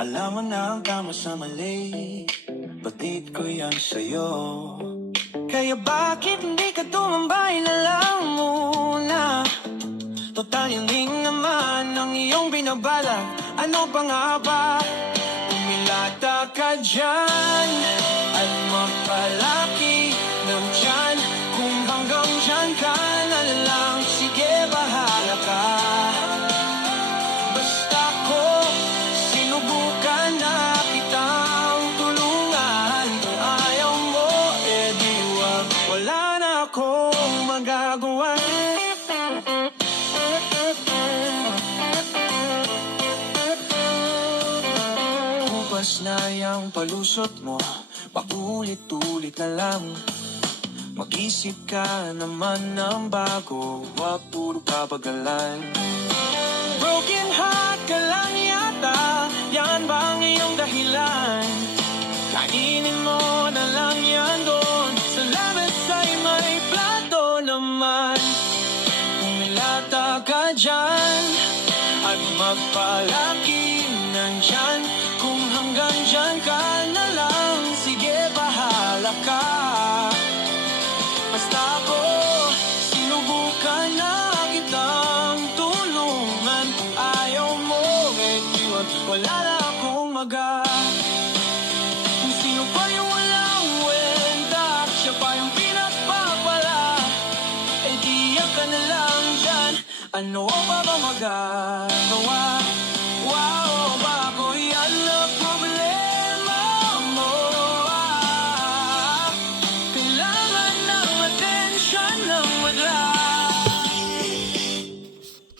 Alam mo na ang tama sa mali, batid ko yan sa'yo. Kaya bakit hindi ka tumambay na lang muna? Total yun din naman ang iyong binabalak. Ano pa nga ba? Umilata ka dyan at magpalaki ng tiyan. Kung hanggang dyan ka na lang, sige bahala ka. Basta ko sinubukan na kitang tulungan. Kung ayaw mo, edi wag, wala na akong magagawa. Bukas na yung palusot mo, paulit-ulit na lang. Mag-isip ka naman ng bago, wag puro kabagalan. Broken heart ka lang yata, yan bang iyong dahilan? Kainin mo na lang yan doon, sa labas ay may plato naman. Umilata ka dyan, at magpalaki ng tiyan. Kung hanggang dyan ka na lang, sige bahala ka. Basta ako, sinubukan na kitang tulungan. Kung ayaw mo, edi wag, wala na akong kung sino pa yung walang wenda, siya pa yung pinagpapala. Edi yan ka na lang dyan, ano pa ba magagawa? Wow, bago yan na problema mo. Kailangan ng atensyon ng madla.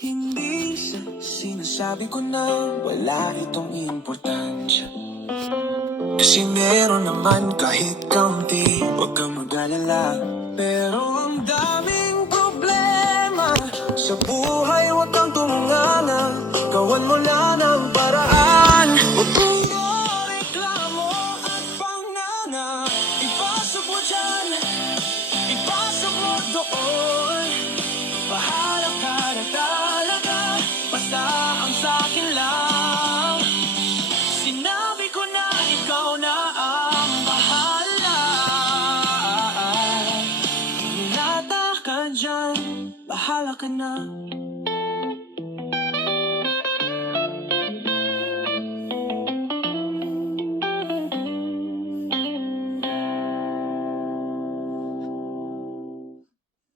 Hindi sinasabi ko na wala itong importansya, kasi meron naman kahit kaunti, huwag kang mag-alala. Pero ang daming problema sa buhay, huwag kang tumunganga. Gawan mo lang ng paraan, huwag puro reklamo at panganga. Ipasok mo dyan, ipasok mo doon. Bahala ka na talaga, basta ang sa'kin lang. Sinabi ko na ikaw na ang bahala. Umilata ka dyan, bahala ka na.